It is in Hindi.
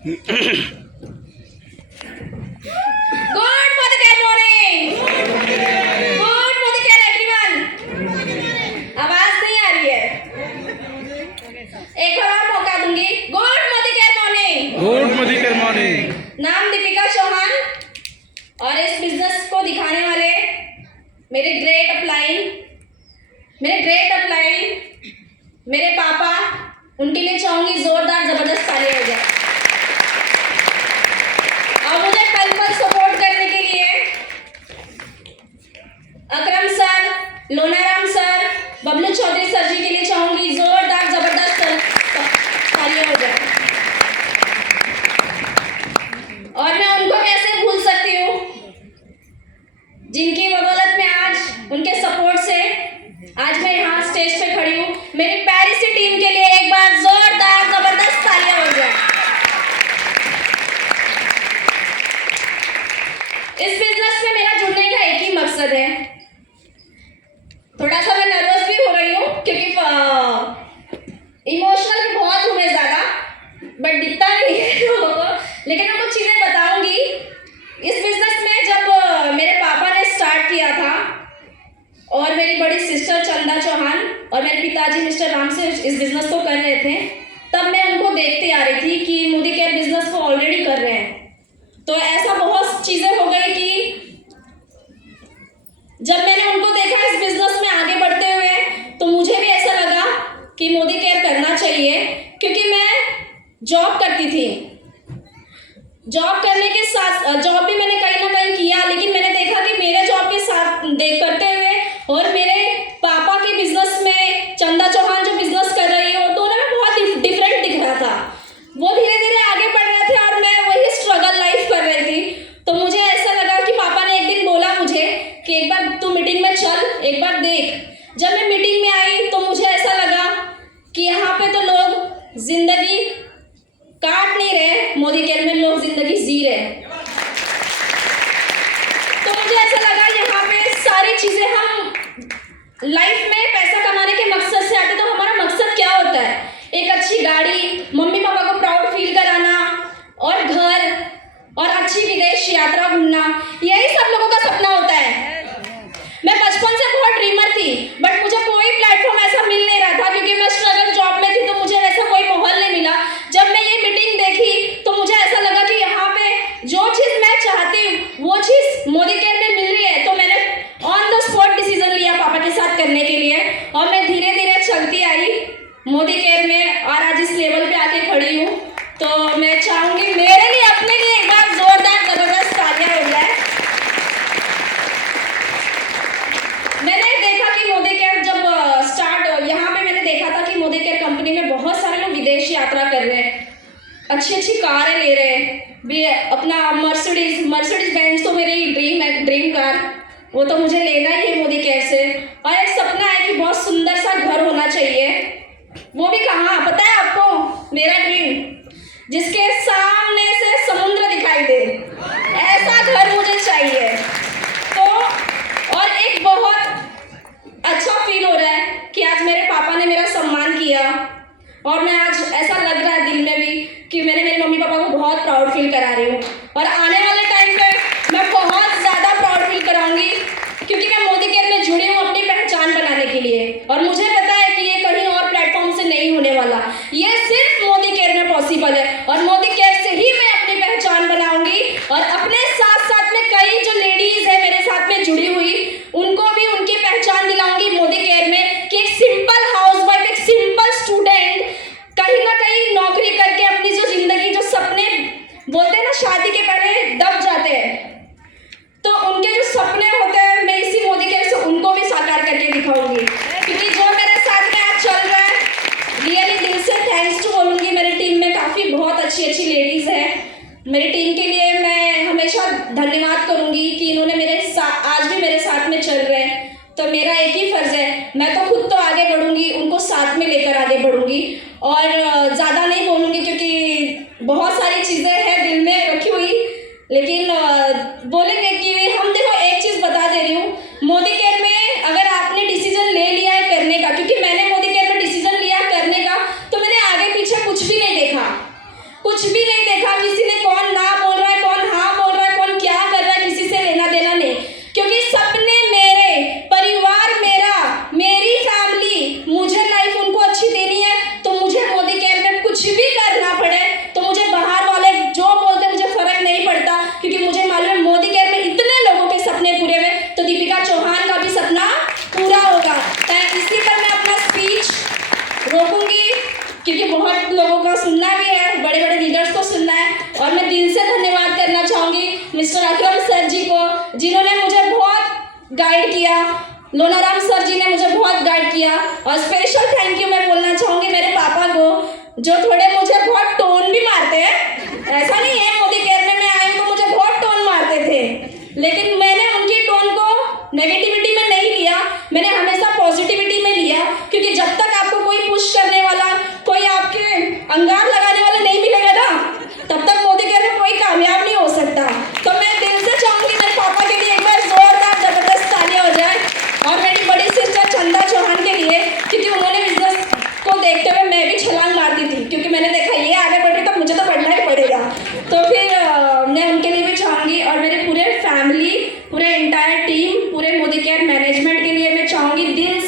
आवाज नहीं आ रही है, एक बार और मौका दूंगी। Good Modi morning. नाम दीपिका चौहान और इस बिजनेस को दिखाने वाले मेरे ग्रेट अपलाइन मेरे पापा, उनके लिए चाहूंगी जोरदार जबरदस्त तालियां हो जाए। और मुझे पल पल सपोर्ट करने के लिए Akram sir, Lonaram sir, Bablu Chaudhary sir ji के लिए चाहूंगी जोरदार जबरदस्त तालियां हो जाए। और मैं उनको कैसे भूल सकती हूँ जिनकी बदौलत में आज, उनके सपोर्ट से आज मैं यहाँ स्टेज पे खड़ी हूँ। मेरी पेरिस टीम के लिए एक बार जोरदार जबरदस्त तालियां हो जाए। इस बिजनेस में मेरा जुड़ने का एक ही मकसद है। थोड़ा सा मैं नर्वस भी हो रही हूँ क्योंकि इमोशनल भी बहुत हूँ मैं ज़्यादा, बट दिखता नहीं है लोगों को, लेकिन मैं कुछ चीज़ें बताऊंगी। इस बिजनेस में जब मेरे पापा ने स्टार्ट किया था और मेरी बड़ी सिस्टर चंदा चौहान और मेरे पिताजी मिस्टर राम से इस बिजनेस को कर रहे थे, तब मैं उनको देखते आ रही थी कि मोदी केयर बिजनेस को ऑलरेडी कर रहे हैं। तो ऐसा बहुत चीज़ें हो गई कि जब मैंने उनको देखा इस बिजनेस में आगे बढ़ते हुए, तो मुझे भी ऐसा लगा कि मोदी केयर करना चाहिए। क्योंकि मैं जॉब करती थी, जॉब करने के साथ जॉब भी मैंने कहीं ना कहीं किया, लेकिन मैंने देखा कि मेरे जॉब के साथ करते हुए और मेरे पापा के बिजनेस में चंदा चौहान जो बिजनेस कर रही है, दोनों में बहुत डिफरेंट दिख रहा था। वो धीरे धीरे आगे बढ़ रहे थे और मैं वही स्ट्रगल लाइफ कर रही थी। तो मुझे ऐसा लगा कि पापा ने एक दिन बोला मुझे कि एक बार तू मीटिंग में चल, एक बार देख। जब मैं मीटिंग में आई तो मुझे ऐसा लगा कि यहाँ पे तो लोग जिंदगी काट नहीं रहे, मोदी केयर में लोग जिंदगी जी रहे। तो मुझे ऐसा लगा यहाँ पे सारी चीजें, हम लाइफ में पैसा कमाने के मकसद से आते, तो हमारा मकसद क्या होता है? एक अच्छी गाड़ी, मम्मी पापा को प्राउड फील कराना, और घर, और अच्छी विदेश यात्रा घूमना, यही सब लोगों का सपना होता है। मैं बचपन से बहुत ड्रीमर थी, बट मुझे कोई प्लेटफॉर्म ऐसा मिल नहीं रहा था क्योंकि मैं स्ट्रगल जॉब में थी, तो मुझे वैसा कोई माहौल नहीं मिला। जब मैं ये मीटिंग देखी तो मुझे ऐसा लगा कि यहाँ पे जो चीज़ मैं चाहती हूँ वो चीज़ मोदी केयर में मिल रही है। तो मैंने ऑन द स्पॉट डिसीजन लिया पापा के साथ करने के लिए, और मैं धीरे धीरे चलती आई मोदी केयर में, और आज इस लेवल पे आके खड़ी हूँ। तो मैं चाहूँगी मेरे लिए, अपने लिए एक बार जोरदार जबरदस्त तालियां हो जाए। मैंने देखा कि मोदी केयर जब स्टार्ट, यहाँ पे मैंने देखा था कि मोदी केयर कंपनी में बहुत सारे लोग विदेश यात्रा कर रहे हैं, अच्छी अच्छी कारें ले रहे हैं भी। अपना मर्सिडीज बेंज तो मेरी ड्रीम है, ड्रीम कार, वो तो मुझे लेना ही है मोदी केयर से। और एक सपना है कि बहुत सुंदर सा घर होना चाहिए, वो भी कहाँ पता है आपको? मेरा ड्रीम, जिसके सामने से समुद्र दिखाई दे, ऐसा घर मुझे चाहिए। तो और एक बहुत अच्छा फील हो रहा है कि आज मेरे पापा ने मेरा सम्मान किया, और मैं आज ऐसा लग रहा है दिल में भी कि मैंने मेरे मम्मी पापा को बहुत प्राउड फील करा रही हूँ। और आने वाले टाइम पे मैं बहुत ज़्यादा प्राउड फील कराऊंगी, क्योंकि मैं मोदी केयर में जुड़ी हूँ अपनी पहचान बनाने के लिए। और मुझे पता है कि ये कहीं और प्लेटफॉर्म से नहीं होने वाला, ये सिर्फ मोदी केयर में पॉसिबल है। और मोदी केयर से ही मैं अपनी पहचान बनाऊंगी, और अपने साथ साथ में कई जो लेडीज है मेरे साथ में जुड़ी हुई, उनको भी उनकी पहचान दिलाऊंगी मोदी केयर में, कि एक सिंपल हाउसवाइफ, एक सिंपल स्टूडेंट कहीं ना कहीं नौकरी करके अपनी जो जिंदगी, जो सपने बोलते हैं ना शादी के पहले दब जाते हैं, तो उनके जो सपने होते हैं, मैं इसी मोदी केयर से उनको भी साकार करके दिखाऊंगी। क्योंकि जो मेरे साथ में आज चल रहा है, रियली दिल से थैंक्स टू बोलूँगी। मेरी टीम में काफ़ी बहुत अच्छी अच्छी लेडीज़ हैं। मेरी टीम के लिए मैं हमेशा धन्यवाद करूँगी कि इन्होंने मेरे साथ, आज भी मेरे साथ में चल रहे हैं। तो मेरा एक ही फ़र्ज़ है, मैं तो खुद तो आगे बढ़ूँगी, उनको साथ में लेकर आगे बढ़ूँगी। और ज़्यादा नहीं बोलूँगी क्योंकि बहुत सारी चीज़ें हैं दिल में रखी हुई, लेकिन बोलेंगे कि हम, देखो एक चीज़ बता दे रही हूँ, मोदी केयर में अगर आपने डिसीजन ले लिया है करने का, क्योंकि मैंने मोदी केयर में डिसीजन लिया करने का, तो मैंने आगे पीछे कुछ भी नहीं देखा, कुछ भी नहीं देखा किसी ने कौन ना बोल रहा है, कौन हाँ बोल रहा है, कौन क्या कर रहा है, किसी से लेना देना नहीं, क्योंकि सपने मेरे, परिवार मेरा, मेरी फैमिली, मुझे लाइफ उनको अच्छी देनी है। तो मुझे मोदी केयर में कुछ भी करना पड़े तो मुझे बाहर वाले जो बोलते मुझे फर्क नहीं पड़ता, क्योंकि मुझे मालूम है मोदी केयर में इतने लोगों के सपने पूरे हुए तो दीपिका चौहान का भी सपना पूरा होगा। इसी पर मैं अपना स्पीच रोकूंगी, क्योंकि बहुत लोगों का सुनना भी है, बड़े बड़े लीडर्स को सुनना है। और मैं दिल से धन्यवाद करना चाहूँगी मिस्टर अकरम सर जी को, जिन्होंने मुझे बहुत गाइड किया, लोनाराम सर जी ने मुझे बहुत गाइड किया। और स्पेशल थैंक यू मैं बोलना चाहूँगी मेरे पापा को, जो थोड़े मुझे बहुत टोन भी मारते हैं। ऐसा नहीं है मोदी केयर में मैं आई तो मुझे बहुत टोन मारते थे, लेकिन मैंने उनकी टोन को नेगेटिविटी में नहीं लिया, मैंने हमेशा पॉजिटिविटी में लिया, क्योंकि जब तक आपको कोई पुश करने वाला, कोई आपके अंगार लगाने वाला नहीं मिलेगा ना, तब तक मोदी केयर में कोई कामयाब नहीं हो सकता। तो मैं दिल से चाहूँगी मेरे पापा के लिए एक बार जोरदार जबरदस्त तालियां हो जाए, और मेरी बड़ी सिस्टर चंदा चौहान के लिए, क्योंकि उन्होंने बिजनेस को देखते हुए मैं भी छलांग मारती थी, क्योंकि मैंने देखा ये आगे बढ़ रही तो मुझे तो बढ़ना ही पड़ेगा। तो फिर मैं उनके लिए भी चाहूँगी, और मेरे पूरे फैमिली, पूरे एंटायर टीम, पूरे मोदी केयर मैनेजमेंट के लिए मैं चाहूँगी दिल